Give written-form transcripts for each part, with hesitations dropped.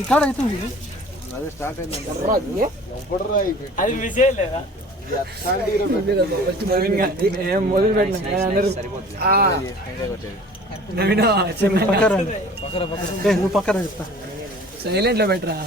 ఇక్కడ అవుతుంది అది మిస్ లేదా మొదలు పెట్టిన నువ్వు పక్కన చెప్తా సైలెంట్ లో పెట్టరా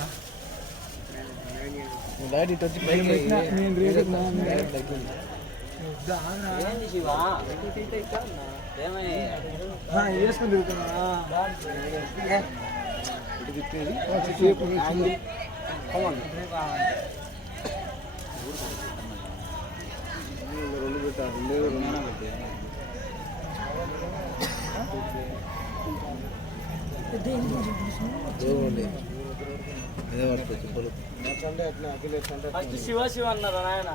శివ శివ అన్నారా నాయన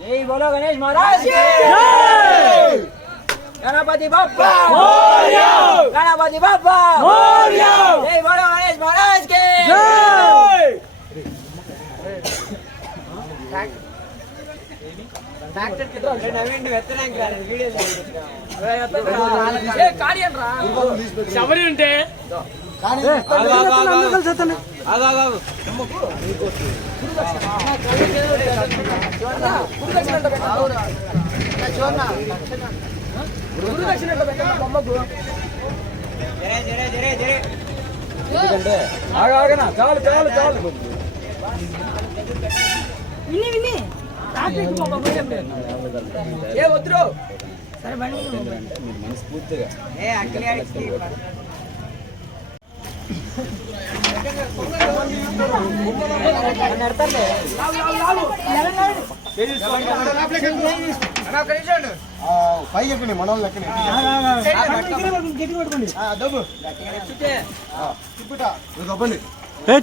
जय बोलो गणेश महाराज की जय गणपति बप्पा मोरया गणपति बप्पा मोरया जय बोलो गणेश महाराज की जय ट्रैक्टर के तो नवीन వెత్తడానికి రాలేదు వీడియో ఏ కార్యం రా శబరి ఉంటే కానీ అందకల్ చేతనే ఆగా విని ఏ వద్దు సరే మనస్ఫూర్తిగా ఏ అక్కడికి పైకి మన వాళ్ళు లెక్కనే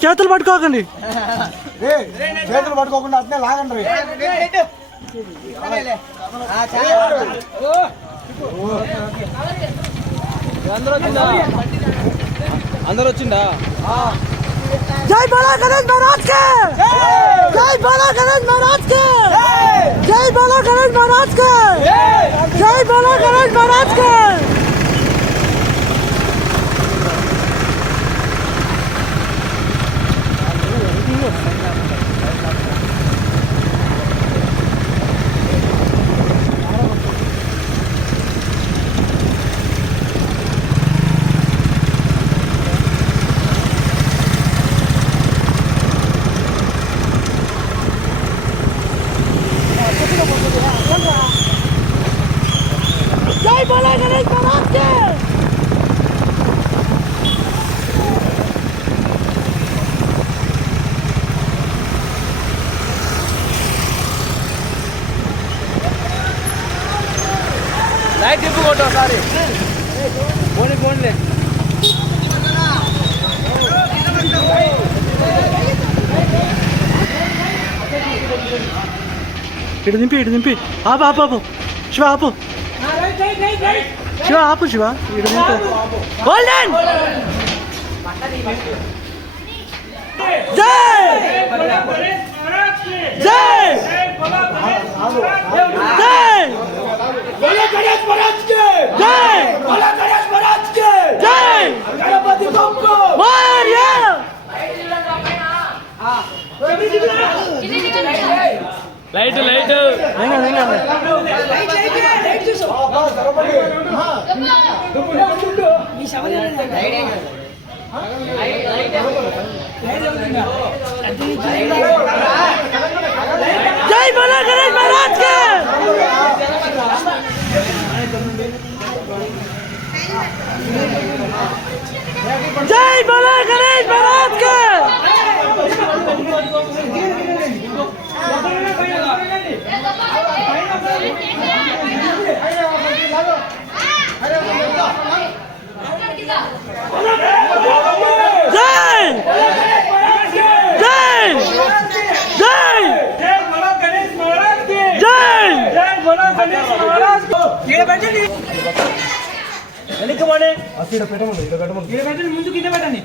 చేతులు పట్టుకోకండి చేతులు పట్టుకోకుండా అట్నే లాగండి అందరూ వచ్చిందా जय बोलो गणेश महाराज के जय बोलो गणेश महाराज के जय बोलो गणेश महाराज के जय बोलो गणेश महाराज के जय बोलो गणेश महाराज के लाइट टिप कोटो सारे फोन ले इट दिंपी आप शिव आप शिव आप शिव इट दिंपी गोल्डन जय जय जय बोलो गणेश महाराज के जय बोलो गणेश महाराज के जय गणपति बप्पा मोरया लाइट जय बोलो गणेश महाराज के जय बोलो गणेश महाराज के जय जय जय जय बोलो गणेश महाराज को వెనక్కిపోండి. అక్కడ పెట్టమని ఇక్కడ పెట్టమని ఈడ పెట్టండి, ముందు కింద పెట్టండి.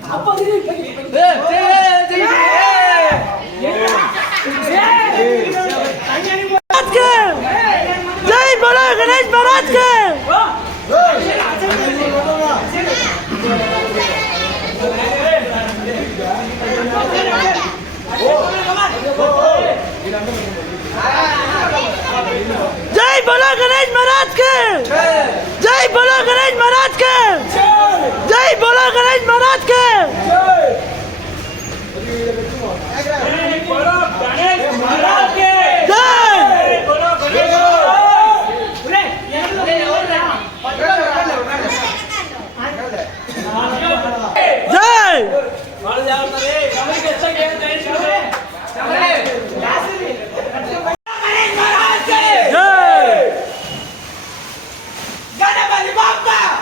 జై బోలో గణేష్ మహారాజ్ కే जय बोलो गणेश महाराज के जय बोलो गणेश महाराज के जय बोलो गणेश महाराज के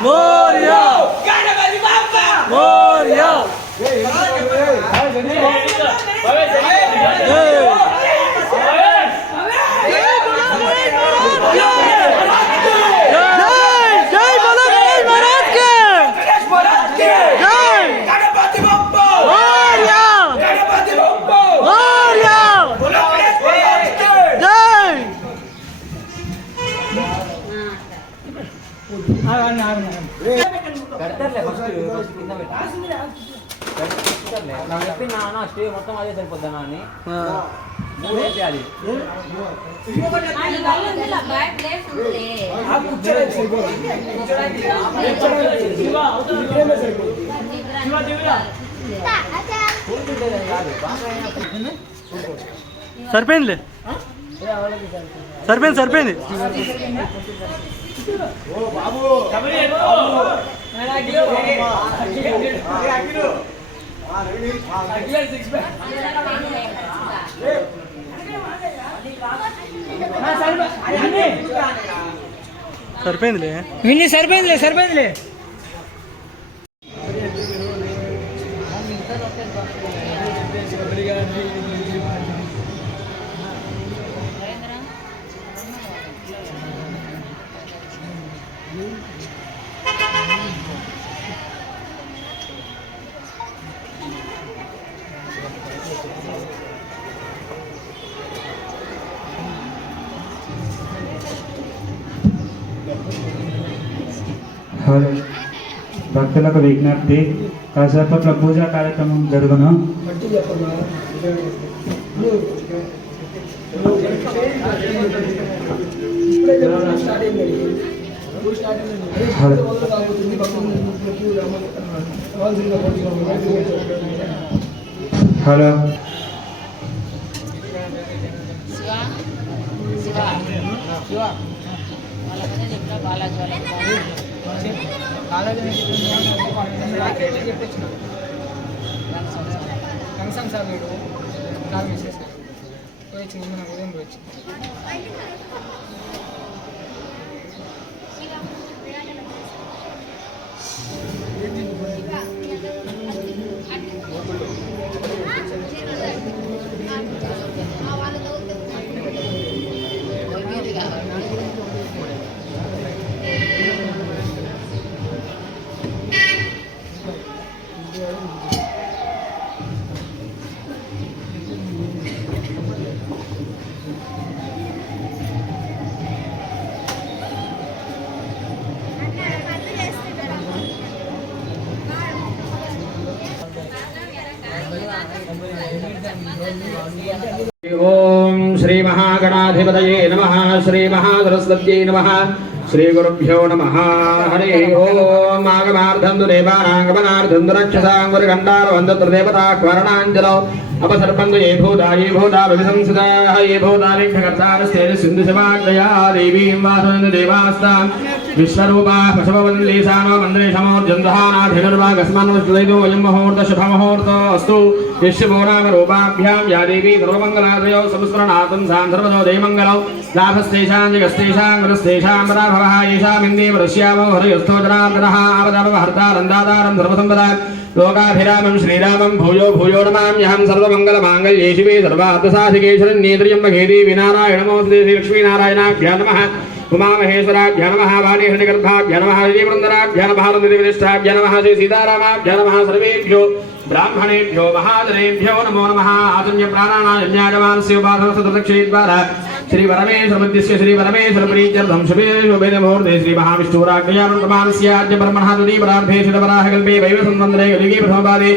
मोरिया मोरिया जय बोलो गणेश महाराज के जय गणपति बप्पा मोरिया मोरिया जय పెడతారులే ఫస్ట్ కింద పెడతారులే నాకు చెప్పి నాన్న స్టే మొత్తం అదే సరిపోద్దా అని అది సరిపోయిందిలే సరిపోయింది సరిపోయింది సరిపోయిందిలే విన్ని సరిపోయిందిలే సరిపోయిందిలే. భక్తులకు విజ్ఞప్తి, కాసేపట్లో పూజా కార్యక్రమం జరుగును. హలో కన్సర్న్ సార్ వీడు నాకు మెసేజ్ పోయింది నాకు ఉదయం పోయి ओम श्री महागणाधिपतये नमः श्री महासरस्वत्यै नमः श्री गुरुभ्यो नमः हरि ओम आगमार्धन्तु देवानागमनार्धन्तु रक्षसाङ्गुरगण्डारवन्दतु देवताक्वरणाञ्जलौ अपसर्पन्तु ये भूता विसंसिताः ये भूता विघ्नकर्तारस्ते सिन्धुशवाग्रया देवीं वासवन्तु देवास्तां विश्वरूपाः पशववन्दे सानो मन्दिरे समोर्जन्दहानाधिगर्वागस्मान्वस्तुदैतो वयं मुहूर्तशुभमुहूर्तो अस्तु विश्वभोनामरूपाभ्यां या देवी सर्वमङ्गलादयो संस्मरणार्थं सान्धर्वतो देवमङ्गलौ लाभस्तेषां जगस्तेषां गुरुस्तेषां पराभवः येषामिन्दे वृष्यामो हरयस्थो जनार्दनः आपदापहर्तारन्दातारं सर्वसम्पदा लोकाभिरामं श्रीरामं भूयो भूयो नमाम्यहं सर्वमङ्गलमाङ्गल्ये शिवे सर्वार्थसाधिके शरण्ये त्र्यम्बके देवी नारायण नमोऽस्तुते श्रीलक्ष्मीनारायणाभ्यां नमः उमामहेश्वराभ्य नमः वाणीहृदिगर्भाभ्य नमः हरिवृन्दराभ्य नमः हृदिविष्टाभ्य नमः श्री सीतारामाभ्य नमः सर्वेभ्यो ब्राह्मणेभ्यो महाजनेभ्यो नमो नमः आचम्य प्राणानायज्ञायमानस्य उपासनसतदक्षिद्वारा श्री परमेश्वर मध्यस्य श्री परमेश्वर प्रीत्यर्थं शुभे शुभे मुहूर्ते श्री महाविष्णुराज्ञयानन्दमानस्य आद्य ब्रह्मणः दुदीपरार्धे शिवराहकल्पे वैवसंवन्दने युगे प्रथमपादे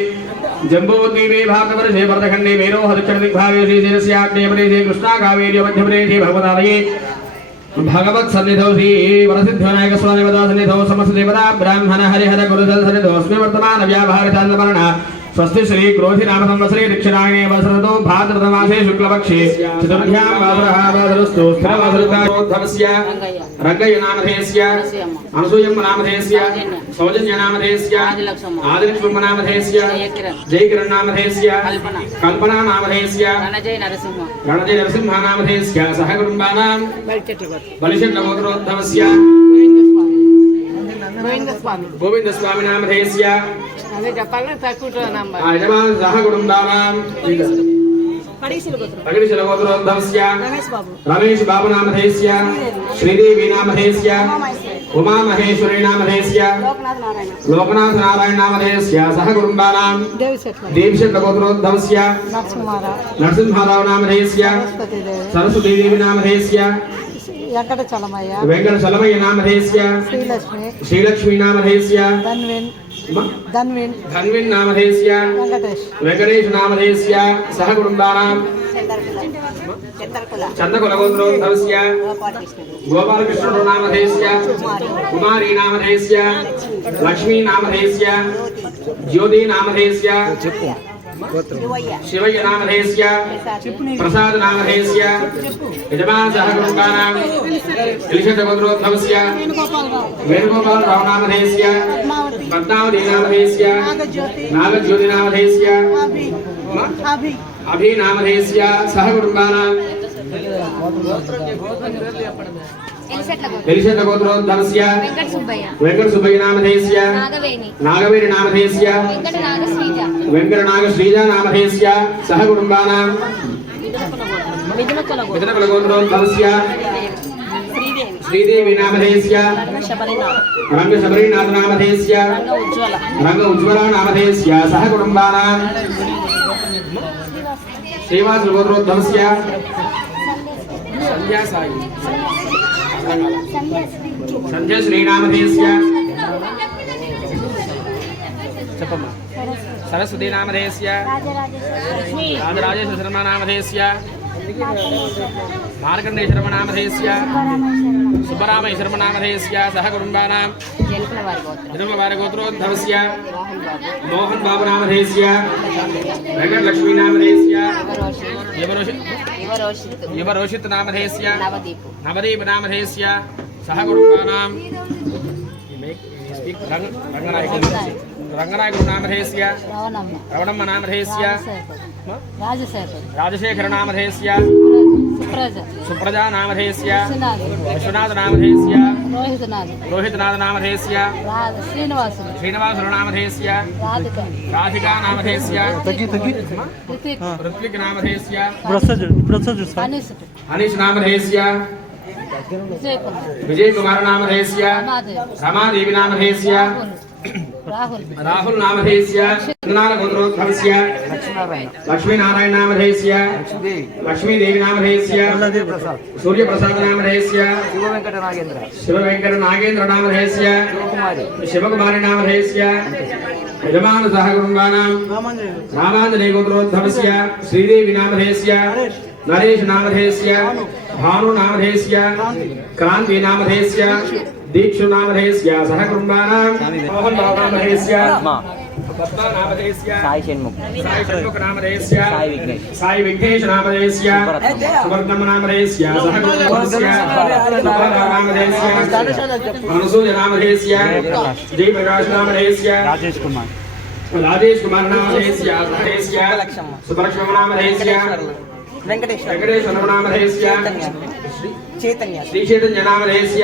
जम्बूद्वीपे भारतवर्षे भरतखण्डे मेरोहदक्षिणदिग्भागे श्रीशैलस्याग्नेयप्रदेशे कृष्णाकावेर्य मध्यप्रदेशे भगवतालये भगवत्सन्निधौ श्री वरसिद्धिविनायक स्वामी सन्निधौ समस्त देवता ब्राह्मण हरिहर गुरुजल सन्निधोऽस्मि वर्तमान व्यावहारिकान्तमरण स्वस्ति श्री क्रोधि नाम संवत्सरे दक्षिणायने वसरतो भाद्रपदमासे शुक्लपक्षे चतुर्थ्यां वासरः वासरस्तु स्थिरवासरुद्धारोद्धवस्य रङ्गय नामधेयस्य अनसूयं नामधेयस्य सौजन्य नामधेयस्य आदिलक्ष्मं नामधेयस्य जयकिरण नामधेयस्य कल्पना नामधेयस्य रणजय नरसिंह नामधेयस्य सह कुटुम्बानां बलिषट्लगोत्रोद्धवस्य गोविन्दस्वामी नामधेयस्य यजमान सह कुटुम्बानां पगडिशलगोत्रोद्धवस्य रमेश बाबू नामधेयस्य श्रीदेवी नामधेयस्य उमा महेश्वरी नामधेयस्य लोकनाथ नारायण नामधेयस्य सह कुटुम्बानां देवीशलगोत्रोद्धवस्य नरसिंहराव नामधेयस्य सरस्वती देवी नामधेयस्य वेंकटचलमయ్య नामधेयस्य श्रीलक्ष्मी नामधेयस्य धन्विन नामधेयस्य वेंकटेश नामधेयस्य सह कुटुम्बानां चंद्रकुलगोत्रोद्धवस्य गोपालकृष्ण नामधेयस्य कुमारी नामधेयस्य लक्ष्मी नामधेयस्य ज्योति नामधेयस्य शिवయ్య नामधेयस्य प्रसाद नामधेयस्य यजमान सह कुटुम्बानां इलिशतगोत्रोद्धवस्य वेणुगोपालराव नामधेयस्य पद्मावती नामधेयस्य नागज्योति नामधेयस्य अभि नामधेयस्य सह कुटुम्बानां इलिशतगोत्रोद्धवस्य वेंकटसुब्बయ్య नामधेयस्य नागवेणि नामधेयस्य वेंकटनागश्रीजा नामधेयस्य सह कुटुम्बानां मिथुनकुलगोत्रोद्धवस्य श्रीदेवी नामधेयस्य रंगशबरीनाथ नामधेयस्य रंग उज्ज्वला नामधेयस्य सह कुटुम्बानां श्रीवासगोत्रोद्धवस्य संध्या श्रीनामधेयस्य सरस्वती नामधेयस्य राजराजेश्वर शर्मा नामधेयस्य मार्कण्डेय शर्मा नामधेयस्य सुब्बरामయ్య शर्मा नामधेयस्य सह कुटुम्बानां जन्मवारगोत्रोद्धवस्य मोहन बाबू नामधेयस्य वेंकटलक्ष्मी नामधेयस्य युवरोषित नामधेयस्य नवदीप नामधेयस्य सह कुटुम्बानां रंगनायक नामधेयस्य रवणम्म नामधेयस्य राजशेखर नामधेयस्य सुप्रजा नामधेयस्य विश्वनाथ नामधेयस्य रोहितनाथ नामधेयस्य श्रीनिवास नामधेयस्य राधिका नामधेयस्य ऋत्विक नामधेयस्य अनीश नामधेयस्य विजय कुमार नामधेयस्य रमादेवी नामधेयस्य राहुल नामधेयस्य गोत्रोद्धवस्य लक्ष्मी नारायण नामधेयस्य लक्ष्मी देवी नामधेयस्य सूर्य प्रसाद नामधेयस्य शिव वेंकट नागेंद्र नामधेयस्य शिवकुमारी नामधेयस्य यजमान सह कुटुम्बानां रामांजनेय गोत्रोद्धवस्य श्रीदेवी नामधेयस्य नरेश नामधेयस्य भानु नामधेयस्य क्रांति नामधेयस्य दीक्षु नामधेयस्य सह कुटुम्बानां मोहन बाबू नामधेयस्य पद्मा नामधेयस्य साई षण्मुख नामधेयस्य साई विघ्नेश नामधेयस्य सुवर्णम नामधेयस्य सह कुटुम्बस्य नामधेयस्य अनुसूय नामधेयस्य जयप्रकाश नामधेयस्य राजेश कुमार नामधेयस्य सुब्रह्मण्य नामधेयस्य वेंकटेश्वर नामधेयस्य श्री चैतन्य नामधेयस्य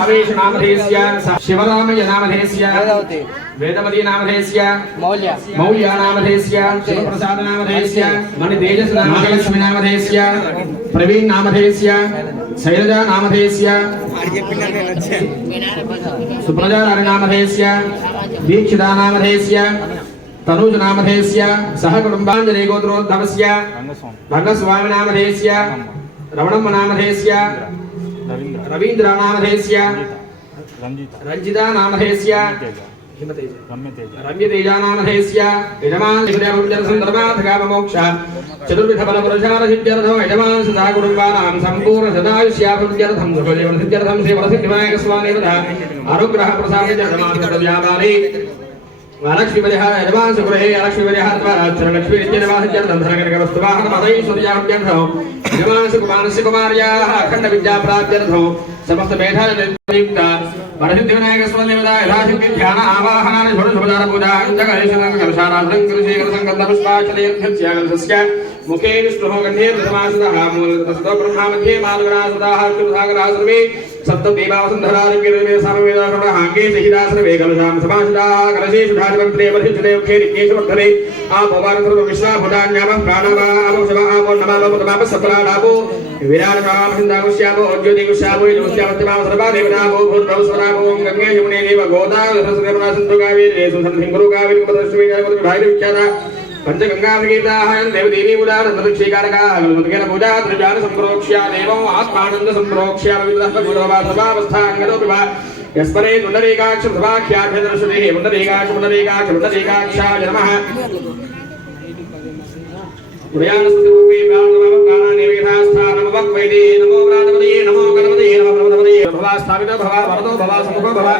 आवेश नामधेयस्य शिवरामय नामधेयस्य वेदवती नामधेयस्य मौल्या नामधेयस्य शिवप्रसाद नामधेयस्य मणितेजस नामधेयस्य नामधेयस्य प्रवीण नामधेयस्य शैलजा नामधेयस्य सुप्रजा नामधेयस्य दीक्षिता नामधेयस्य तनुज नामधेयस्य सह कुटुंबांजलि गोत्रोद्भवस्य भगस्वामी नामधेयस्य रमणम्म नामधेयस्य रवींद्र नामधेयस्य रंजिता नामधेयस्य रम्यतेजा नामधेयस्य यजमान संदर्भार्थकामोक्ष चतुर्विध बल पुरुषारसिद्ध्यर्थो यजमान सदा कुटुंबानां संपूर्ण सदायुष्याभिवृद्ध्यर्थं सुखजीवनसिद्ध्यर्थं श्री वरसिद्धिविनायक स्वामी अनुग्रह प्रसाद व्यापारी लक्ष्मीपतिः यजमान सुगृहे लक्ष्मीपतिः लक्ष्मी नित्यनिवासित्यर्थं यजमान सुकुमारस्य कुमार्याः अखंड विद्या प्राप्त्यर्थं समस्त मेधायुक्त वरसिद्धिविनायक स्वामी यथाशक्ति ध्यान आवाहनानि षोडशोपचार पूजा कलशाराधनं कृषिकर संकल्प पुष्पाक्षतयस्य मुखे विष्णुः गण्ये प्रथमासुतः मूलतस्तो ब्रह्मा मध्ये मालगणासुताः कृतसागराः सर्वे सप्तदेवावसुन्धरा ऋग्वेदे सामवेदाः अंगे सहिता सर्वे कलशां समासिताः कलशेषु धातवन्त्रे वधिष्ठते मुखे ऋग्येषु वर्धते आपोवार सर्व विश्वाभूतान्यामः प्राणावामो शवामो नमामो तमापः सप्राणापो विराजमानः हिन्दागुष्यामो ज्योतिगुष्यामो नमस्यामस्तिमामः सर्वा देवतामो भूतभवस्वरामो गंगे यमुने देव गोदावरी सरस्वती सिन्धु कावेरी सुसन्धिं कावेरी पदश्वेन भाइविख्याता पंचगंगाभिगीताः देवदेवी उदार नदक्षीकारकाः गणपतिकेन पूजा त्रिजान संप्रोक्ष्य देवं आत्मानंद संप्रोक्ष्य विविधः सर्वावस्थांगतोऽपि वा यस्परे पुण्डरीकाक्ष सभाख्याभ्यदर्शनेः पुण्डरीकाक्षाय नमः उदयानस्तुतिरूपे प्राणनमकानानिवेदास्थानमवक्वैदे नमो प्राणपदये नमो गणपतये नमो प्रभवतये भवा स्थापितो भवा वरदो भवा समुखो भवा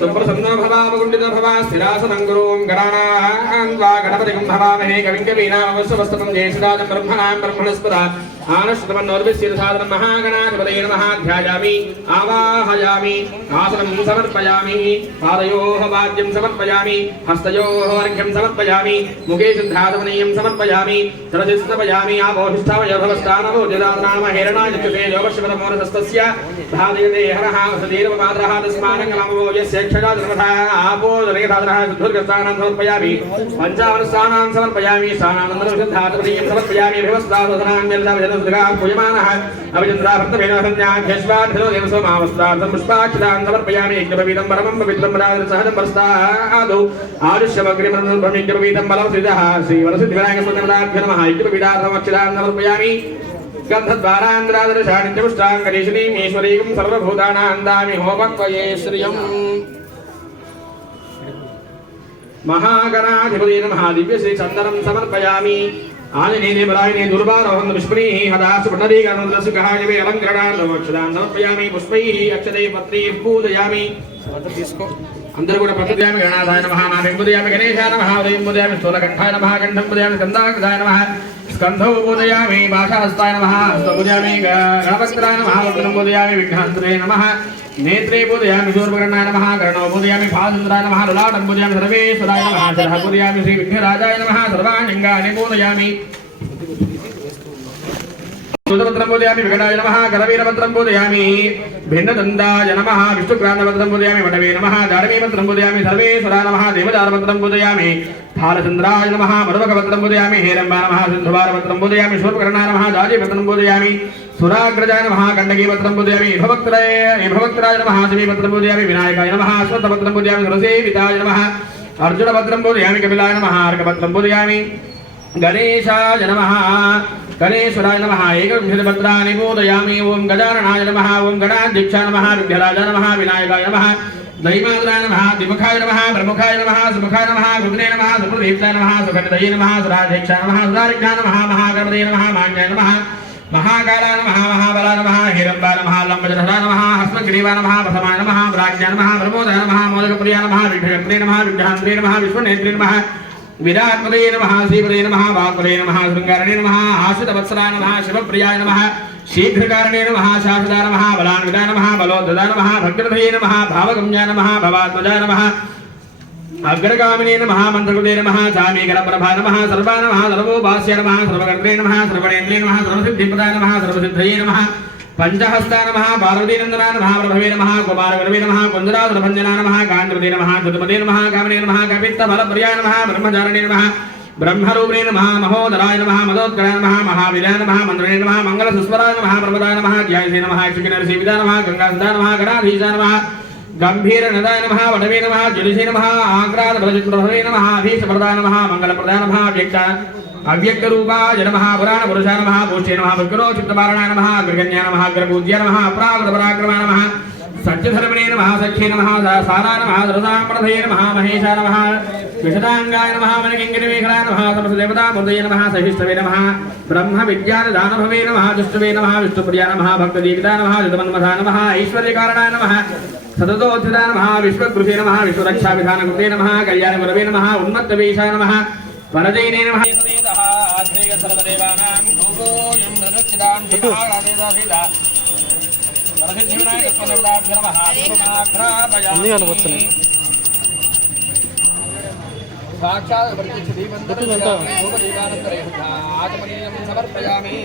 सुप्रसन्नो भवा वकुण्डितो भवा स्थिरासनं गुरुं गणानां वा गणपतिं भवामहे कविं कवीनामवस्वस्तमं ज्येष्ठराजं ब्रह्मणां ब्रह्मणस्पदा आनश्वतमन्नोर्विश्यसाधनं महागणाधिपतये नमः ध्यायामि आवाहयामि आसनं समर्पयामि पादयोः वाद्यं समर्पयामि हस्तयोः अर्घ्यं समर्पयामि मुखे शुद्धादमनीयं समर्पयामि सरसिस्तपयामि आपोहिष्ठावय भवस्तानवो जदानाम हेरणायुक्ते योगशिवनमोरतस्तस्य धादयते हरः सदीर्वमात्रः तस्मानङ्गलामो यस्य क्षगाधर्मथा आपो जनेधाधरः शुद्धुर्गस्तानां समर्पयामि पञ्चावनस्थानां समर्पयामि स्थानानन्दरशुद्धादमनीयं समर्पयामि भवस्तावसनां यल्लाभजनसुगा पूयमानः अभिचन्द्राभक्तभेन सन्न्याघ्यश्वाधिरो देवसोमावस्तार्थं पुष्पाक्षतां समर्पयामि यज्ञपवीतं परमं पवित्रं राजसहजं परस्तादौ आयुष्यमग्निमृतं बलं सिद्धः श्रीवरसिद्धिविनायकस्वामिनाभ्यो नमः यज्ञपवीतार्थमक्षतां समर्पयामि गन्धद्वारान्द्रादर्शानित्यपुष्टाङ्गरीषिणीं ईश्वरीं सर्वभूतानां दामि होमक्वये श्रियम् महागणाधिपते नमः दिव्यश्रीचन्दनं समर्पयामि आदिने बलायने दुर्वारोहं विष्णुः हदास पुण्डरीकानन्दसुखायवे अलङ्करणार्थमक्षतां समर्पयामि पुष्पैः अक्षतैः पत्रैः पूजयामि अंदर కూడా ప్రతిద్యామి గణాధాయ నమః నామం పూజయామి గణేశాయ నమః ఉదయం పూజయామి స్థూలకంఠాయ నమః కంఠం పూజయామి స్కందాగ్ధాయ నమః స్కంధౌ పూజయామి భాషహస్తాయ నమః హస్తం పూజయామి గణపత్రాయ నమః వక్రం పూజయామి విఘ్నాంతరే నమః నేత్రే పూజయామి శూర్పకర్ణాయ నమః కర్ణౌ పూజయామి భాసుందరాయ నమః లలాటం పూజయామి సర్వేశ్వరాయ నమః శరః పూజయామి శ్రీ విఘ్నరాజాయ నమః సర్వాణింగాని పూజయామి सूत्रपत्रं पूजयामि विकटाय नमः करवीरपत्रं पूजयामि भिन्नदन्ताय नमः विष्णुक्रान्तपत्रं पूजयामि वटवे नमः दानवीपत्रं पूजयामि सर्वेश्वराय नमः देवदारपत्रं पूजयामि फालचन्द्राय नमः मरुवकपत्रं पूजयामि हेरम्बा नमः सिन्धुवारपत्रं पूजयामि शूर्पकर्णाय नमः दाजीपत्रं पूजयामि सुराग्रजाय नमः कण्डकीपत्रं पूजयामि भवक्त्राय नमः शिवीपत्रं पूजयामि विनायकाय नमः अश्वत्थपत्रं पूजयामि सुरसेविताय नमः अर्जुनपत्रं पूजयामि कपिलाय नमः अर्कपत्रं पूजयामि गणेशाय नमः गणेश्वराय नमः एकविंशतिपत्राणि पूजयामि ओं गजाननाय नमः ओं गणाध्यक्षाय नमः विघ्नराजाय नमः विनायकाय नमः दैमाद्राय नमः द्विमुखाय नमः प्रमुखाय नमः सुमुखाय नमः गुग्ने नमः सुप्रदीप्ताय नमः सुखनिधये नमः सुराध्यक्षाय नमः सुरारिज्ञाय नमः महागणपतये नमः मान्याय नमः महाकालाय नमः महाबलाय नमः हिरम्बाय नमः लम्बजधराय नमः हस्मग्रीवाय नमः प्रथमाय नमः प्राज्ञाय नमः प्रमोदाय नमः मोदकप्रियाय नमः विघ्नकर्त्रे नमः विघ्नान्त्रे नमः विश्वनेत्रे नमः विराट्पदये नमः श्रीपदये नमः वाक्पदये नमः शृङ्गारणे नमः आश्रितवत्सलाय नमः शिवप्रियाय नमः शीघ्रकारणे नमः शाश्वताय नमः बलान्विताय नमः बलोद्धताय नमः भक्तिरथये नमः भावगम्याय नमः भवात्मजाय नमः अग्रगामिने नमः मंत्रकृते नमः चामीकरप्रभा नमः सर्वा नमः सर्वोपास्य नमः सर्वकर्त्रे नमः सर्वणेन्द्रिये नमः सर्वसिद्धिप्रदाय नमः सर्वसिद्धये नमः पंचहस्ता नमः पार्वतीनन्दना नमः प्रभवे नमः कुमारगर्वे नमः कुञ्जरासुरभञ्जना नमः कान्तिकृते नमः चतुर्मते नमः कामिने नमः कपित्तफलप्रियाय नमः ब्रह्मचारिणे नमः ब्रह्मरूपिणे नमः महोदराय नमः मदोत्कराय नमः महावीराय नमः मन्त्रिणे नमः मंगलसुस्वराय नमः प्रभदाय नमः ज्यायसे नमः क्षितिनरसेविताय नमः गंगासुधाय नमः गणाधीशाय नमः गंभीरनदाय नमः वटवे नमः ज्योतिषे नमः आग्रादबलचित्रभवे नमः अधीशप्रदाय नमः मंगलप्रदाय नमः अव्यक्तरूपाय नमः पुराणपुरुषाय नमः पुष्टे नमः विक्रमचित्तपारणाय नमः अग्रगण्याय नमः अग्रपूज्याय नमः अपरागतपराक्रमाय नमः सत्यधर्मणे नमः सख्ये नमः साराय नमः सरसाम्प्रधये नमः महेशाय नमः विशदांगाय नमः मनकिङ्करमेखलाय नमः समस्तदेवतामूर्तये नमः सहिष्ठवे नमः ब्रह्मविद्यादानभवे नमः दुष्टवे नमः विष्णुप्रियाय नमः भक्तदीपिताय नमः जतमन्मथाय नमः ऐश्वर्यकारणाय नमः सततोत्थिताय नमः विश्वगृहे नमः विश्वरक्षाविधानकृते नमः कल्याणगुरवे नमः उन्मत्तवेशाय नमः वरजैने नमः सर्वदेवानां भूगोऽयं प्रदक्षिणां दिवारादेदासीदा वरसिद्धिविनायकस्वदेवताभ्यो नमः धूपमाघ्रापयामि साक्षात् प्रत्यक्षति वन्दनदेवानन्तरे आचमनीयं समर्पयामि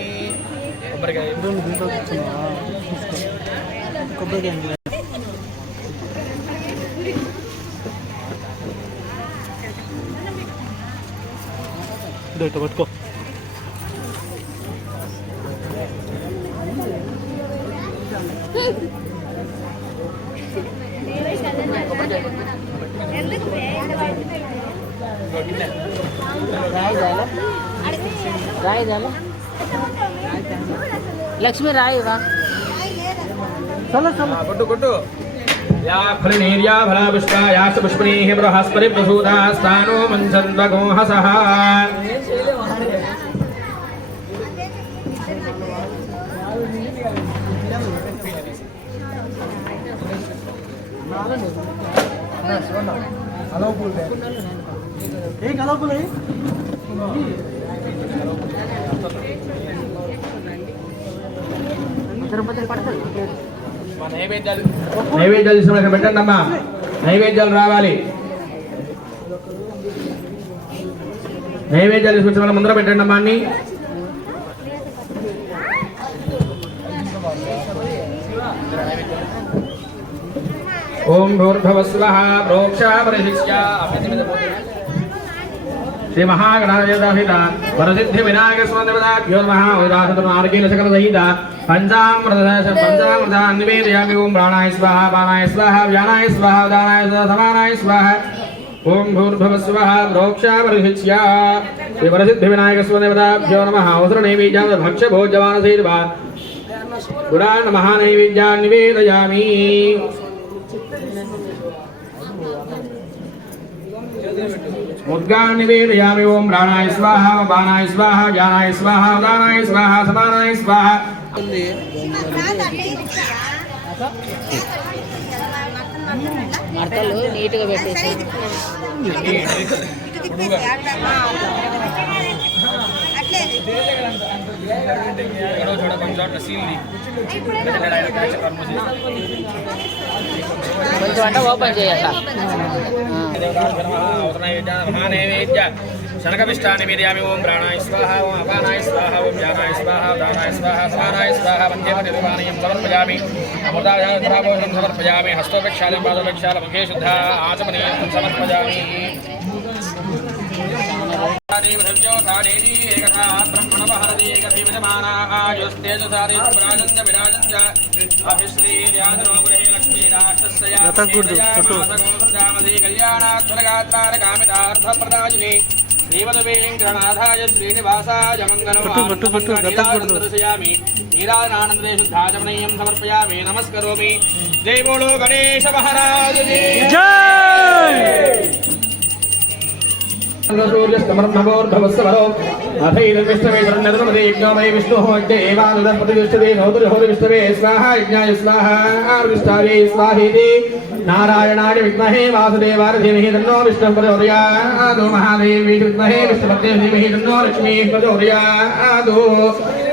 ఇటు పట్టుకో राय झालं लक्ष्मी राय वा चला चला కొట్టు కొట్టు या फलनीर्या फलापुष्पा याश्च पुष्पणीः बृहस्पति प्रसूता स्थानो मञ्चन्द्वगोहसः హలో పూల్ ఏ హలో పూల్ నైవేద్యాలు తీసుకుని పెట్టండి అమ్మా నైవేద్యాలు రావాలి నైవేద్యాలు తీసుకొచ్చి ముందర పెట్టండి అమ్మా అన్ని ఓం భూర్భువస్వః ప్రోక్షా పరిశిష్య श्री महागणाधिपतिः वरसिद्धि विनायक स्वामिदेवताभ्यो नमः उदाहरणमार्गेण सकलसहित पंचामृतान् निवेदयामि ओम प्राणाय स्वाहा पानाय स्वाहा व्यानाय स्वाहा उदानाय स्वाहा समानाय स्वाहा ओम भूर्भुवस्वः प्रोक्षा परिशिष्य श्री वरसिद्धि विनायक स्वामिदेवताभ्यो नमः औसरनैवेद्यान् भक्ष्य भोज्यमानसहित पुराण महानैवेद्यान् निवेदयामि मुद्गान् निवेदयामि ओम प्राणाय स्वाहा पानाय स्वाहा ज्ञानाय स्वाहा उदानाय स्वाहा समानाय स्वाहा మడతలు నీట్గా పెట్టేసి కొంచెం అంటే ఓపెన్ చేయాలి शनकपिष्टानि वेदयामि ओम प्राणाय स्वाहा ओम अपानाय स्वाहा ओम ज्ञानाय स्वाहा उदानाय स्वाहा समानाय स्वाहा वन्देवनिर्वाणीयं समर्पयामि अमृताभोजनं समर्पयामि हस्तोपक्षालं पादोपक्षालं मुखे शुद्धा आचमनीयं समर्पयामि देवदेवेङ्करनाथाय श्रीनिवासाय मंगलमामि नीराजनानन्दे शुद्धाचमनीयं समर्पयामि नमस्करोमि जय बोलो गणेश महाराज की जय सूर्यस्तमर्भवोर्भवस्वरो अथैर्विष्णवे शरणर्मदे यज्ञोमय विष्णुः देवानुदप्रतिष्ठते सौदर्यहोरि विष्णवे स्वाहा यज्ञाय स्वाहा विष्टावे स्वाहेति नारायणाय विद्महे वासुदेवाय धीमहि तन्नो विष्णुः प्रचोदयात् महादेवी विद्महे विष्णुपत्ये धीमहि तन्नो लक्ष्मीः प्रचोदयात्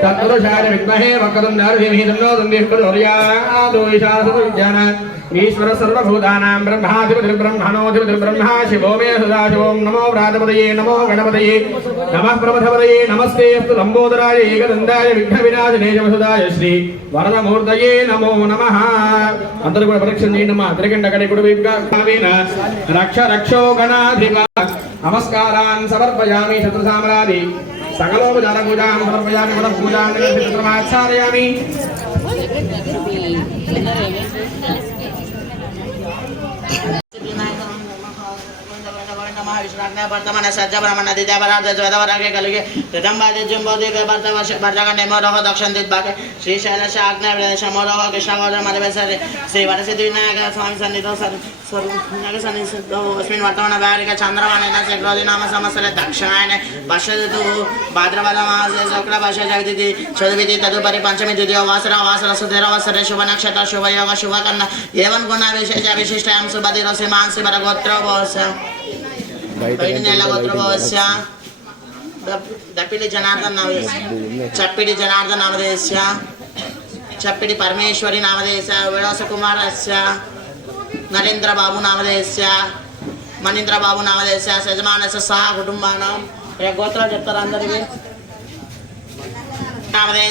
तत्पुरुषाय विद्महे वक्रतुण्डाय धीमहि तन्नो तन्निः प्रचोदयात् ईशानसर्वविद्यानां ఈశ్వర సర్వభూతానాం బ్రహ్మాధిపతిర్బ్రహ్మణోధిపతిర్బ్రహ్మా శివో మే సదాశివం నమో వ్రాతపదయే నమో గణపతయే నమః ప్రమథపదయే నమస్తే అస్తు లంబోదరాయ ఏకదండాయ విఘ్న వినాశనే వసుదాయ శ్రీ వరదమూర్తయే నమో నమః. అందరూ కూడా ప్రదక్షిణ చేయండి అమ్మా. తిరగండి అక్కడ కూడా వైపుగా రక్ష రక్షో గణాధిప నమస్కారాన్ సమర్పయామి శత్రుసామ్రాది సకలోపచార పూజాం సమర్పయామి మనం పూజాం నిర్వహించమాచారయామి. वर्तमान सज्ज ब्रह्मण दिद्या बराध ज्वदवरागे कलुगे प्रथम बाजे जुंबोदि वर्त वर्ष वर्तगण नेमोरोह दक्षिण दिद भागे श्री शैलश आज्ञा प्रदेश मोरोह कृष्ण गोत्र मधुबेसरे श्री वरसिद्धि विनायक स्वामी सन्निधौ सर्वनाग सन्निधौ अस्मिन् वर्तमान वारिक चंद्रमानेन चक्रोदि नाम संवत्सरे दक्षिणायने वर्षऋतुः भाद्रपद मासे शुक्ल वर्ष जगतिथि चतुर्विधि तदुपरि पंचमी द्वितीयो वासर वासर सुधीरवत्सरे शुभ नक्षत्र शुभ योग शुभ कर्ण एवं गुण विशेष विशिष्टायां सुभदिरस्य मानसि बरगोत्र भवस्य दप्पिडी जनार्दन नामधेय चप्पिडी जनार्दन नामधेय चप्पिडी परमेश्वरी नामधेय विलास कुमारस्य नरेंद्र बाबू नामधेय मनींद्र बाबू नामधेय यजमानस्य सह कुटुंबानां गोत्र चेप्तारु नामधेय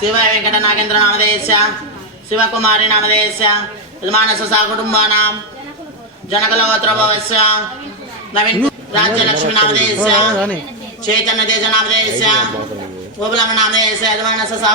शिव वेंकट नागेंद्र नामधेय शिवकुमारी नामधेय यजमानस्य सह कुटुंबानां जनकलगोत्रभवस्य नवीन राज्यलक्ष्मी नामधेय चैतन्य तेज नामधेय गोकुलम नामधेय यजमानस्य सह